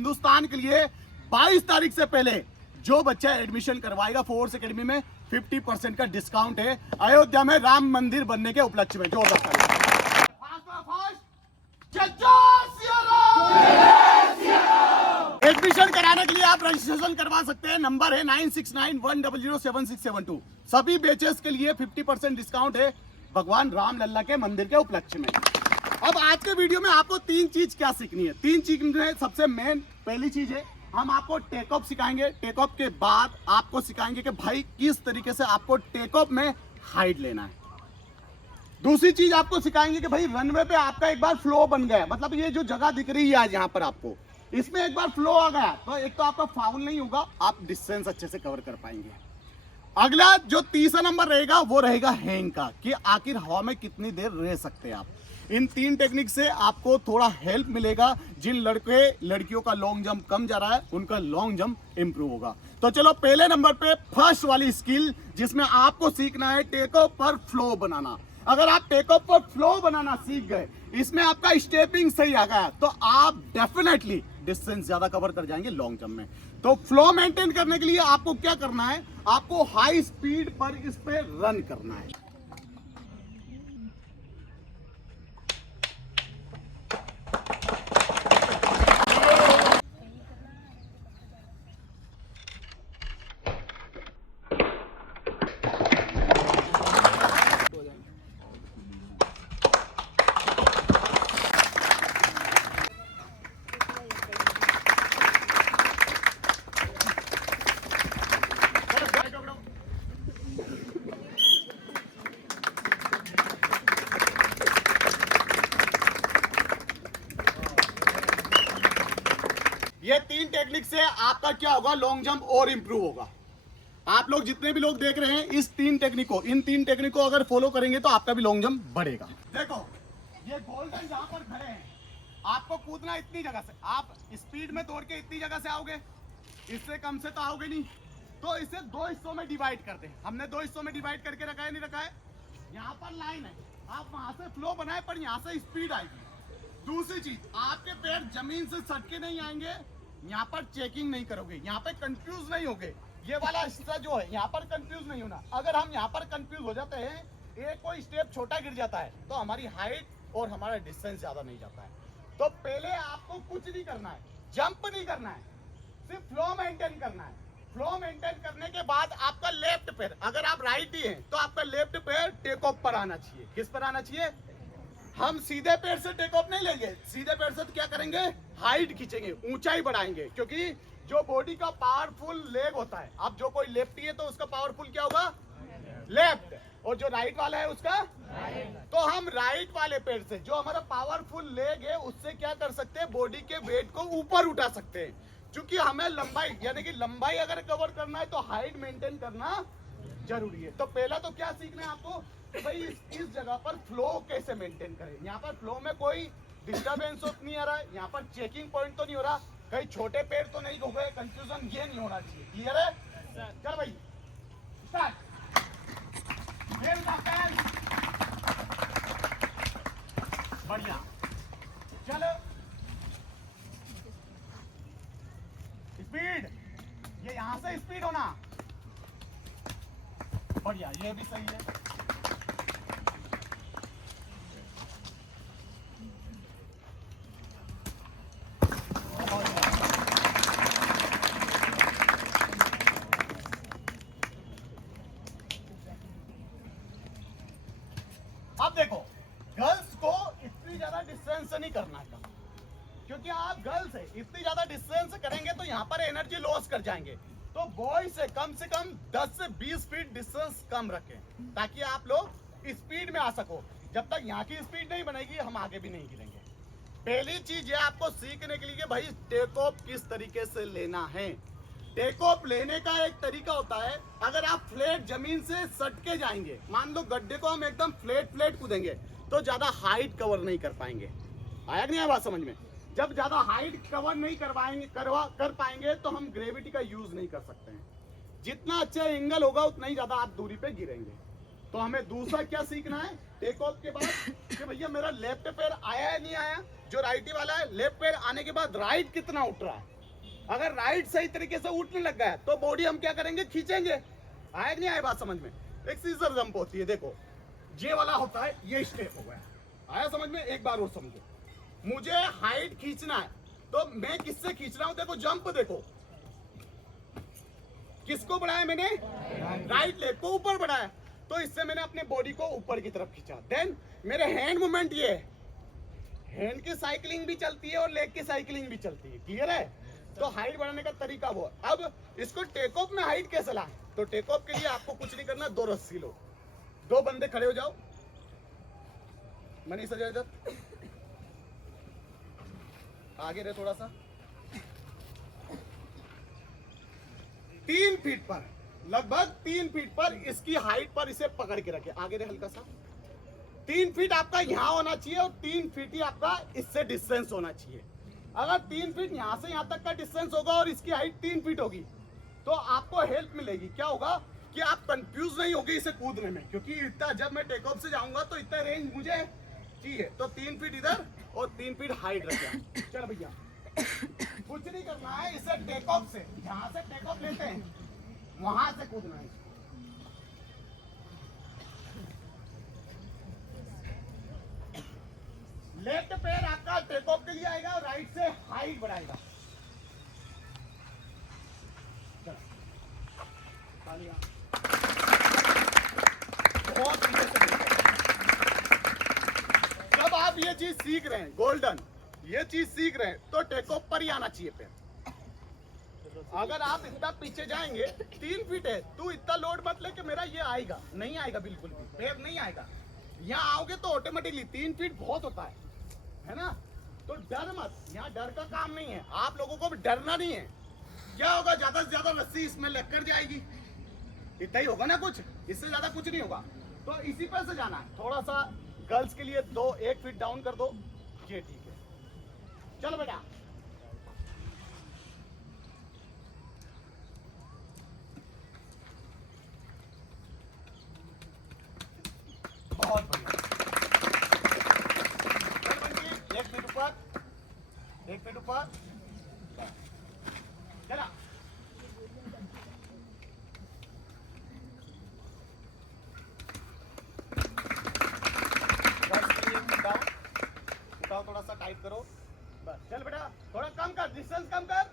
हिंदुस्तान के लिए 22 तारीख से पहले जो बच्चा एडमिशन करवाएगा फोर्स एकेडमी में 50% का डिस्काउंट है अयोध्या में राम मंदिर बनने के उपलक्ष्य में। जोरदार एडमिशन कराने के लिए आप रजिस्ट्रेशन करवा सकते हैं। नंबर है 9691007672। सभी बैचेस के लिए 50% डिस्काउंट है भगवान राम लल्ला के मंदिर के उपलक्ष्य में। अब आज के वीडियो में आपको तीन चीज क्या सीखनी है। तीन चीज में सबसे मेन पहली चीज है हम आपको टेक ऑफ सिखाएंगे। टेक ऑफ के बाद आपको सिखाएंगे कि भाई किस तरीके से आपको टेक ऑफ में हाइट लेना है। दूसरी चीज आपको सिखाएंगे कि भाई रनवे पे आपका एक बार फ्लो बन गया, मतलब ये जो जगह दिख रही है आज यहाँ पर आपको, इसमें एक बार फ्लो आ गया तो एक तो आपका फाउल नहीं होगा, आप डिस्टेंस अच्छे से कवर कर पाएंगे। अगला जो तीसरा नंबर रहेगा वो रहेगा हैंग का, कि आखिर हवा में कितनी देर रह सकते हैं आप। इन तीन टेक्निक से आपको थोड़ा हेल्प मिलेगा। जिन लड़के लड़कियों का लॉन्ग जंप कम जा रहा है उनका लॉन्ग जंप इंप्रूव होगा। तो चलो पहले नंबर पे फर्स्ट वाली स्किल जिसमें आपको सीखना है टेक ऑफ पर फ्लो बनाना। अगर आप टेक ऑफ पर फ्लो बनाना सीख गए, इसमें आपका स्टेपिंग सही आ गया तो आप डेफिनेटली डिस्टेंस ज्यादा कवर कर जाएंगे लॉन्ग जंप में। तो फ्लो मेंटेन करने के लिए आपको क्या करना है, आपको हाई स्पीड पर इस पे रन करना है। ये तीन टेक्निक से आपका क्या होगा, लॉन्ग जंप और इंप्रूव होगा। आप लोग जितने भी लोग देख रहे हैं इस इन तीन टेक्निक को अगर फॉलो करेंगे तो आपका भी लॉन्ग जंप बढ़ेगा। देखो ये गोल्डन जहां पर खड़े हैं, आपको कूदना इतनी जगह से, आप स्पीड में दौड़ के इतनी जगह से आओगे, इससे कम से तो आओगे नहीं। तो इसे दो हिस्सों में डिवाइड कर दे। हमने दो हिस्सों में डिवाइड करके रखा है, नहीं रखा है। यहाँ पर लाइन है, आप वहां से फ्लो बनाए पर यहाँ से स्पीड आएगी। दूसरी चीज, आपके पैर जमीन से सटके नहीं आएंगे, यहाँ पर चेकिंग नहीं करोगे, यहाँ पे कंफ्यूज नहीं होगे। ये वाला हिस्सा जो है यहाँ पर कंफ्यूज नहीं होना। अगर हम यहाँ पर कंफ्यूज हो जाते हैं, एक कोई स्टेप छोटा गिर जाता है तो हमारी हाइट और हमारा डिस्टेंस ज्यादा नहीं जाता है। तो पहले आपको कुछ नहीं करना है, जंप नहीं करना है, सिर्फ फ्लो मेंटेन करना है। फ्लो मेंटेन करने के बाद आपका लेफ्ट पैर, अगर आप राइट ही हैं तो आपका लेफ्ट पैर टेक ऑफ पर आना चाहिए। किस पर आना चाहिए? हम सीधे पैर से टेक ऑफ नहीं लेंगे, सीधे पैर से तो क्या करेंगे, हाइट खींचेंगे, ऊंचाई बढ़ाएंगे। क्योंकि जो बॉडी का पावरफुल लेग होता है, अब जो कोई लेफ्टी है तो उसका पावरफुल क्या होगा, लेफ्ट, और जो राइट वाला है उसका राइट। तो हम राइट वाले पैर से जो हमारा पावरफुल लेग है उससे क्या कर सकते हैं, बॉडी के वेट को ऊपर उठा सकते हैं। क्योंकि हमें लंबाई, यानी कि लंबाई अगर कवर करना है तो हाइट मेंटेन करना जरूरी है। तो पहला तो क्या सीखना है आपको कि भाई इस जगह पर फ्लो कैसे मेंटेन करें। यहाँ पर फ्लो में कोई डिस्टर्बेंस तो नहीं आ रहा है, यहाँ पर चेकिंग पॉइंट तो नहीं हो रहा, कहीं छोटे पैर तो नहीं हो गए, कंफ्यूजन ये नहीं होना चाहिए। क्लियर है? चल भाई स्टार्ट। बढ़िया, चलो स्पीड, ये यहां से स्पीड होना, बढ़िया, ये भी सही है। अब देखो गर्ल्स को इतनी ज्यादा डिस्टेंस नहीं करना है, क्योंकि आप गर्ल्स है इतनी ज्यादा डिस्टेंस करेंगे तो यहाँ पर एनर्जी लॉस कर जाएंगे। तो बॉय से कम 10 से 20 फीट डिस्टेंस कम रखें ताकि आप लोग स्पीड में आ सको। जब तक यहाँ की स्पीड नहीं बनेगी हम आगे भी नहीं गिरेंगे। पहली चीज है आपको सीखने के लिए भाई टेक ऑफ किस तरीके से लेना है। टेक ऑफ लेने का एक तरीका होता है, अगर आप फ्लैट जमीन से सट के जाएंगे, मान लो गड्ढे को हम एकदम फ्लैट कूदेंगे तो ज्यादा हाइट कवर नहीं कर पाएंगे। आया कि नहीं बात समझ में? जब ज्यादा हाइट कवर नहीं कर पाएंगे तो हम ग्रेविटी का यूज नहीं कर सकते हैं। जितना अच्छा एंगल होगा उतना ही ज्यादा आप दूरी पे गिरेंगे। तो हमें दूसरा क्या सीखना है टेक ऑफ के बाद कि भैया मेरा लेफ्ट पैर आया है नहीं आया, जो राइटी वाला है लेफ्ट पैर आने के बाद राइट कितना उठ रहा है। अगर राइट सही तरीके से उठने लग गया है तो बॉडी हम क्या करेंगे, खींचेंगे। आया नहीं आया बात समझ में। एक सीजर जंप होती है, देखो ये वाला होता है, ये स्टेप हो गया। आया समझ में। एक बार और समझो, मुझे हाइट खींचना है तो मैं किससे खींच रहा हूं, देखो जंप देखो किसको बढ़ाया मैंने, राइट लेग को ऊपर बढ़ाया, तो इससे मैंने अपने बॉडी को ऊपर की तरफ खींचा। देन मेरे हैंड मूवमेंट ये है, हैंड की साइकिलिंग भी चलती है और लेग की साइकिलिंग भी चलती है। क्लियर है। तो हाइट बढ़ाने का तरीका वो। अब इसको टेक ऑफ में हाइट कैसे लाएं, तो टेक ऑफ के लिए आपको कुछ नहीं करना, 2 रस्सी लो, 2 बंदे खड़े हो जाओ। मनीष अजय दत्त आगे रहे थोड़ा सा, 3 फीट पर, लगभग 3 फीट पर इसकी हाइट पर इसे पकड़ के रखे। आगे रहे हल्का सा। 3 फीट आपका यहाँ होना चाहिए और 3 फीट ही आपका इससे डिस्टेंस होना चाहिए। अगर 3 फीट यहाँ से यहाँ तक का डिस्टेंस होगा और इसकी हाइट 3 फीट होगी तो आपको हेल्प मिलेगी। क्या होगा कि आप कंफ्यूज नहीं होगे इसे कूदने में, क्योंकि इतना जब मैं टेक ऑफ से जाऊंगा तो इतना रेंज मुझे चाहिए। तो 3 फीट इधर और 3 फीट हाइट रखिए। चल भैया कुछ नहीं करना है, इसे टेक ऑफ से, जहां से टेक ऑफ लेते हैं वहां से कूदना है। लेफ्ट पैर आपका टेक ऑफ के लिए आएगा और राइट से हाइट बढ़ाएगा। बहुत जब आप ये चीज सीख रहे हैं, गोल्डन ये चीज सीख रहे हैं, तो टेक ऑफ पर ही आना चाहिए पैर। अगर आप इतना पीछे जाएंगे, 3 फीट है, तू इतना लोड मत ले कि मेरा ये आएगा, नहीं आएगा, बिल्कुल भी पैर नहीं आएगा। यहाँ आओगे तो ऑटोमेटिकली 3 फीट बहुत होता है ना। तो डर मत, यहाँ डर का काम नहीं है, आप लोगों को भी डरना नहीं है। क्या होगा, ज्यादा से ज्यादा रस्सी इसमें लग कर जाएगी, इतना ही होगा ना, कुछ इससे ज्यादा कुछ नहीं होगा। तो इसी पर से जाना है। थोड़ा सा गर्ल्स के लिए 1 फीट डाउन कर दो, ये ठीक है। चलो बेटा बहुत बढ़िया। 1 फीट ऊपर, 1 फीट ऊपर, चला। उठाओ, थोड़ा सा टाइट करो, बस। चल बेटा थोड़ा कम कर, डिस्टेंस कम कर,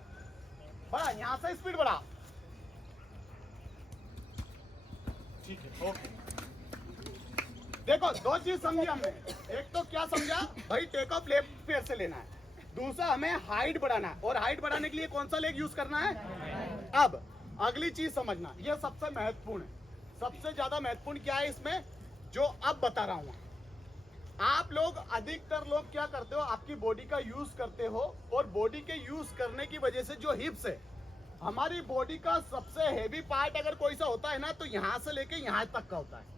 बढ़ा, यहाँ से स्पीड बढ़ा। ठीक है, ओके। देखो 2 चीज समझी हमने। एक तो क्या समझा भाई, टेक ऑफ लेफ्ट पैर से लेना है। दूसरा हमें हाइट बढ़ाना है, और हाइट बढ़ाने के लिए कौन सा लेग यूज करना है। अब अगली चीज समझना, यह सबसे महत्वपूर्ण है। सबसे ज्यादा महत्वपूर्ण क्या है इसमें, जो अब बता रहा हूं। आप लोग, अधिकतर लोग क्या करते हो, आपकी बॉडी का यूज करते हो, और बॉडी के यूज करने की वजह से जो हिप्स है, हमारी बॉडी का सबसे हेवी पार्ट अगर कोई सा होता है ना, तो यहां से लेके यहां तक का होता है।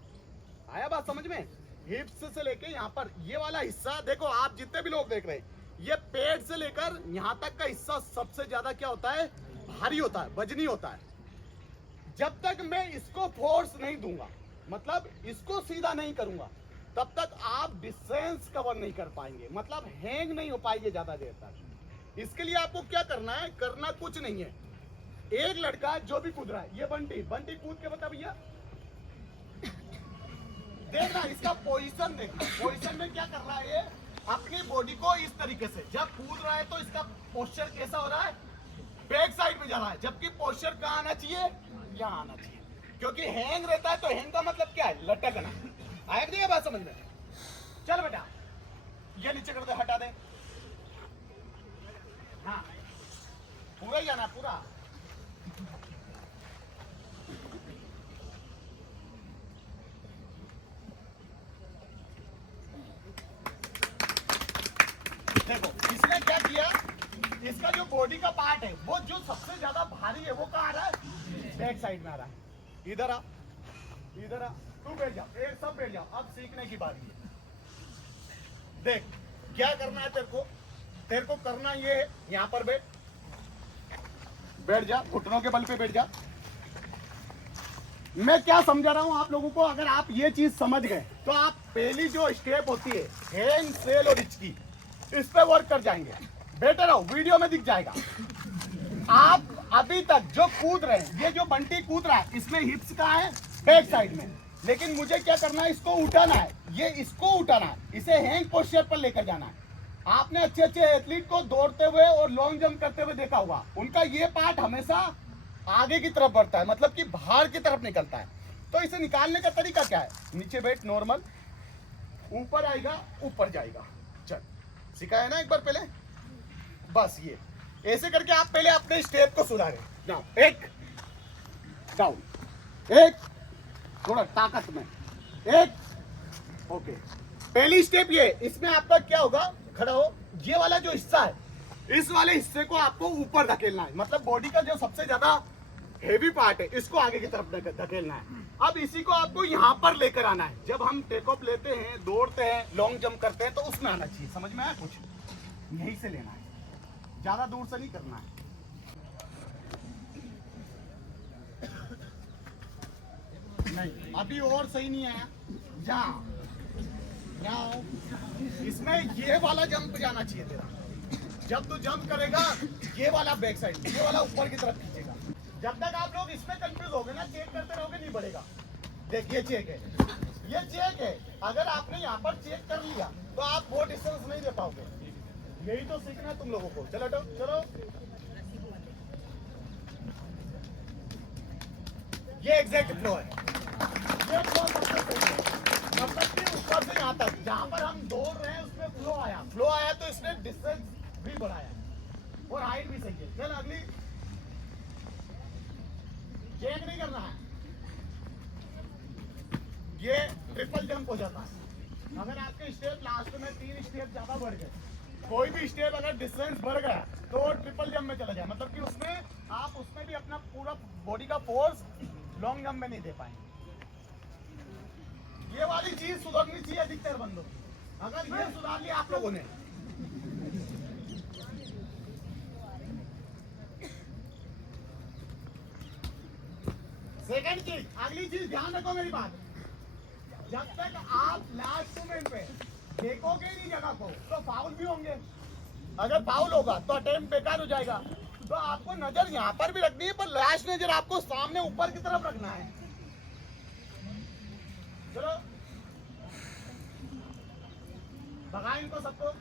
आया बात समझ में। हिप्स से लेके यहाँ पर ये वाला हिस्सा, देखो आप जितने भी लोग देख रहे हैं, ये पेट से लेकर यहाँ तक का हिस्सा सबसे ज्यादा क्या होता है, भारी होता है, वजनी होता है। जब तक मैं इसको फोर्स नहीं दूंगा, मतलब इसको सीधा नहीं करूंगा, तब तक आप डिस्टेंस कवर नहीं कर पाएंगे, मतलब हैंग नहीं हो पाएंगे ज्यादा देर तक। इसके लिए आपको क्या करना है, करना कुछ नहीं है। एक लड़का जो भी कूद रहा है, ये बंटी कूद के बता भैया, देखना इसका पोजीशन, देखना पोजीशन में क्या कर रहा है ये, अपनी बॉडी को इस तरीके से जब कूद रहा है तो इसका पोस्चर कैसा हो रहा है, बैक साइड में जा रहा है, जबकि पोस्चर कहाँ आना चाहिए, यहाँ आना चाहिए। क्योंकि हैंग रहता है, तो हैंग का मतलब क्या है, लटकना। आया कि नहीं बात समझ में। चल बेटा ये नीचे कर दे, हटा दे, हाँ पूरा ही आना, पूरा। देखो इसने क्या किया, इसका जो बॉडी का पार्ट है, वो जो सबसे ज्यादा भारी है, वो कहाँ आ रहा है, बैक साइड में आ रहा है। इधर आ, इधर आ, तू बैठ जा, एक सब बैठ जाओ। अब सीखने की बारी है। देख क्या करना है तेरे को करना ये है, यहाँ पर बैठ जा, घुटनों के बल पे बैठ जा। मैं क्या समझा रहा हूं आप लोगों को, अगर आप ये चीज समझ गए तो आप पहली जो स्टेप होती है हैंड, सेल और रिच की, इस पे वर्क कर जाएंगे। बेटर रहो, वीडियो में दिख जाएगा। आप अभी तक जो कूद रहे हैं, ये जो बंटी कूद रहा है, इसमें हिप्स कहाँ है? बैक साइड में। लेकिन मुझे क्या करना है? इसको उठाना है, ये इसको उठाना है, इसे हैंग पोस्चर पर लेकर जाना है। आपने अच्छे अच्छे एथलीट को दौड़ते हुए और लॉन्ग जंप करते हुए देखा होगा, उनका ये पार्ट हमेशा आगे की तरफ बढ़ता है, मतलब कि बाहर की तरफ निकलता है। तो इसे निकालने का तरीका क्या है? नीचे बैठ नॉर्मल, ऊपर आएगा, ऊपर जाएगा। चल, सिखाया ना एक बार पहले? बस ये ऐसे करके आप पहले अपने स्टेप को सुधारें। नाउ एक डाउन, एक थोड़ा ताकत में, एक ओके। पहली स्टेप ये, इसमें आपका क्या होगा? खड़ा हो, ये वाला जो हिस्सा है, इस वाले हिस्से को आपको ऊपर धकेलना है, मतलब बॉडी का जो सबसे ज्यादा हेवी पार्ट है, इसको आगे की तरफ धकेलना है। अब इसी को आपको यहाँ पर लेकर आना है। जब हम टेक ऑफ लेते हैं, दौड़ते हैं, लॉन्ग जंप करते हैं, तो उसमें आना चाहिए। समझ में आया? कुछ यहीं से लेना है, ज्यादा दूर से नहीं करना है। नहीं, अभी और सही नहीं आया। जा इसमें ये वाला जंप जाना चाहिए तेरा। जब तू जंप करेगा, ये वाला बैक साइड, ये वाला ऊपर की तरफ खींचेगा। जब तक आप लोग इसमें कंफ्यूज होगे ना, चेक करते रहोगे, नहीं बढ़ेगा। देखिए चेक है, ये चेक है। अगर आपने यहाँ पर चेक कर लिया तो आप वो डिस्टेंस नहीं दे पाओगे। यही तो सीखना तुम लोगों को। चलो चलो, ये एग्जैक्ट फ्लो है, ये फ्लो सबसे सही है। मतलब कि ऊपर से यहाँ तक जहाँ पर हम दौड़ रहे हैं उसमें फ्लो आया तो इसने डिस्टेंस भी बढ़ाया और हाइट भी सही है। चल अगली, चेक नहीं करना है, ये ट्रिपल जंप हो जाता है। अगर आपके स्टेप लास्ट में 3 स्टेप ज्यादा बढ़ गए, कोई भी स्टेप अगर डिस्टेंस बढ़ गया तो ट्रिपल जंप में चला जाए, मतलब कि उसमें आप उसमें भी अपना पूरा बॉडी का फोर्स लॉन्ग जंप में नहीं दे पाएंगे। ये वाली चीज सुधरनी चाहिए अधिकतर बंदों। अगर ये सुधार लिया आप लोगों ने, सेकंड चीज, अगली चीज ध्यान रखो मेरी बात। जब तक आप लास्ट मोमेंट पे देखोगे नहीं जगह को, तो फाउल भी होंगे। अगर फाउल होगा तो अटेम्प्ट बेकार हो जाएगा। तो आपको नजर यहाँ पर भी रखनी है, पर लास्ट नजर आपको सामने ऊपर की तरफ रखना है। चलो भगा इनको सबको,